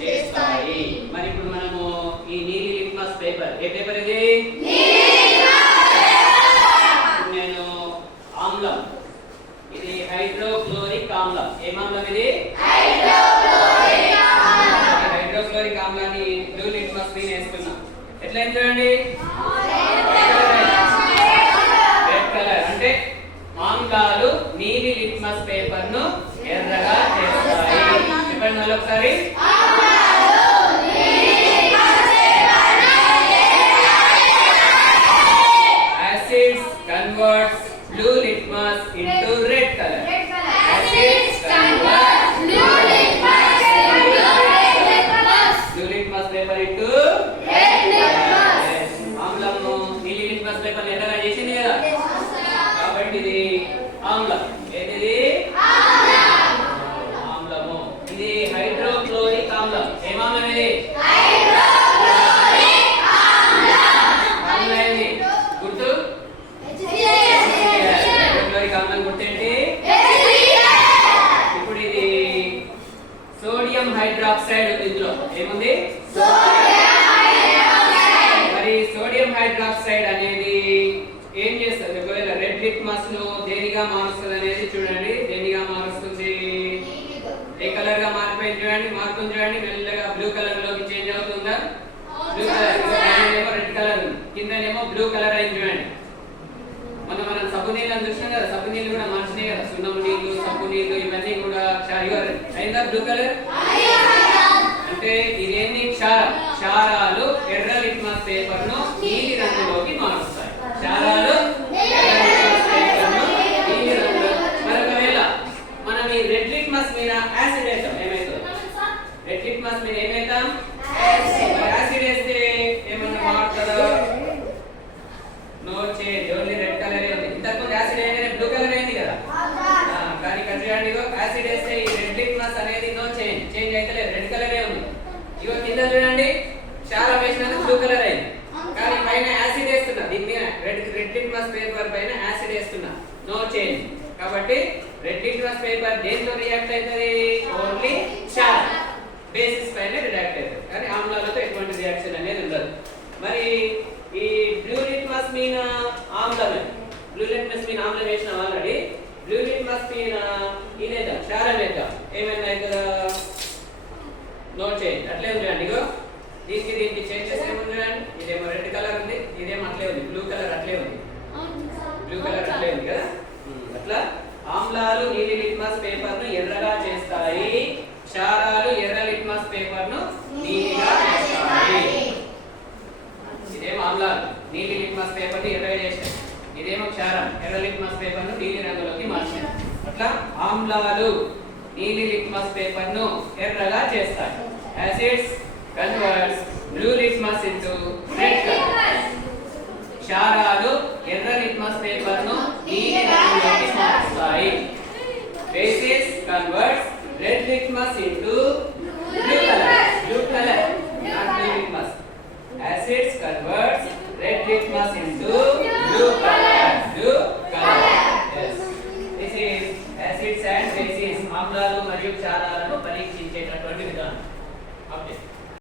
చేస్తాయి. మరి ఇప్పుడు మనము ఈ నీలి లిట్మస్ పేపర్, ఏ పేపర్ ఇది? నేను ఆమ్లం, ఇది హైడ్రోక్లోరిక్ ఆమ్లం. ఏం ఆమ్లం ఇది? హైడ్రోక్లోరిక్ ఆమ్లాన్ని బ్లూ లిట్మస్ మీద వేస్తున్నా. ఎట్లా చూడండి, రెడ్ కలర్. అంటే ఆమ్లాలు నీలి లిట్మస్ పేపర్ ను ఎర్రగా చేస్తాయి. చెప్పండి మళ్ళీ ఒకసారి. Acids converts blue litmus into red color. Acids convert blue litmus paper into red litmus. ఆమ్లము నీలి లిట్మస్ పేపర్ ఎర్రగా చేసింది కదా, కాబట్టి ఇది ఆమ్లం. ఏది? ఆమ్లము. ఇది హైడ్రోక్లోరిక్ ఆమ్లం. ఏం ఆమ్లం ఇది? గుర్తు? హైడ్రోక్లోరిక్ ఆమ్లం గుర్తేంటి? ఇప్పుడు ఇది సోడియం హైడ్రాక్సైడ్ ఉంది. ఇందులో ఏముంది? మరి సోడియం హైడ్రాక్సైడ్ అనేది ఏం చేస్తుంది? ఒకవేళ రెడ్ లిట్మస్ ను దేనిగా మారుస్తుంది అనేది చూడండి. దేనిగా మారుస్తుంది? ఏ కలర్ గా మారిపోయింది చూడండి. మారుతుంది చూడండి. మెల్లగా బ్లూ కలర్ లోకి చేంజ్ అవుతుందా? Blue colour. ఏమో రెడ్ కలర్ ఉంది, కిందనేమో బ్లూ కలర్ అయింది చూడండి. మనం సబ్బు నీళ్ళని చూసినాం కదా, సబ్బు నీళ్ళు కూడా మార్చినాయి కదా. సున్నం నీళ్లు, సబ్బు నీళ్లు ఇవన్నీ కూడా అయిందా బ్లూ కలర్? అంటే ఇదేంటి? క్షారం. క్షారాలు ఎర్ర లిట్మస్ పేపర్ ను నీలి రంగులోకి మారుస్తాయి. క్షారాలు ఎర్ర లిట్మస్ పేపర్ ను నీలి రంగులో. మరి ఒకవేళ మనం ఈ రెడ్ లిట్మస్ మీద యాసిడ్ వేస్తాం, ఏమైతుంది? రెడ్ లిట్మస్ మీద ఏమైతాం? యాసిడ్ వేస్తే ఏమన్నా మారుతుందా? No change, only red colour ఉంది. ఇంతకుముందు యాసిడ్ వేయగానే బ్లూ కలర్ అయింది కదా. కానీ ఇక్కడ చూడండి, యాసిడ్ వేస్తే ఈ రెడ్ లిట్మస్ అనేది నో చేంజ్, చేంజ్ అయితే లేదు, రెడ్ కలరే ఉంది. ఇగో కింద చూడండి, క్షారం వేసినందుకు బ్లూ కలర్ అయింది. కానీ పైన యాసిడ్ వేస్తున్నా, దీని మీద రెడ్ లిట్మస్ పేపర్ పైన యాసిడ్ వేస్తున్నా, నో చేంజ్. కాబట్టి రెడ్ లిట్మస్ పేపర్ దేంతో రియాక్ట్ అవుతుంది? ఓన్లీ క్షారం బేసిస్ పైన రియాక్ట్ అవుతుంది. కానీ ఆమ్లాలతో ఎటువంటి రియాక్షన్ అనేది ఉండదు. మరి ఈ బ్లూ లిట్మస్ మీద ఆమ్లం, బ్లూ లిట్మస్ మీద ఆమ్లం వేసినాం ఆల్రెడీ. బ్లూ లిట్మస్ మీద ఇదేద్దాం, క్షారం వేద్దాం, ఏమైనా అవుతుందా? నో చేంజ్, అట్లే ఉంది చూడండి. ఇగో దీనికి చేంజెస్ ఏముంది చూడండి. ఇదేమో రెడ్ కలర్ ఉంది, ఇదేమో అట్లే ఉంది, బ్లూ కలర్ అట్లే ఉంది, బ్లూ కలర్ అట్లే ఉంది కదా. అట్లా ఆమ్లాలు నీలి లిట్మస్ పేపర్ ను ఎర్రగా చేస్తాయి. క్షారాలు ఎర్ర లిట్మస్ పేపర్ ను నీలిగా చేస్తాయి. ఇదేమో ఆమ్లాలు నీలి లిట్మస్ పేపర్ ని ఎర్రగా చేస్తాయి. ఇదేమో క్షారం ఎర్ర లిట్మస్ పేపర్ ను నీలి రంగులోకి మార్చాయి. అట్లా ఆమ్లాలు నీలి లిట్మస్ పేపర్ ను ఎర్రగా చేస్తాయి. Acids converts blue litmus into red colour. క్షారాలు ఎర్ర లిట్మస్ పేపర్ ను నీలి రంగులోకి మారుస్తాయి. Bases converts red litmus into blue colour, blue colour, not blue litmus. Acids converts red litmus into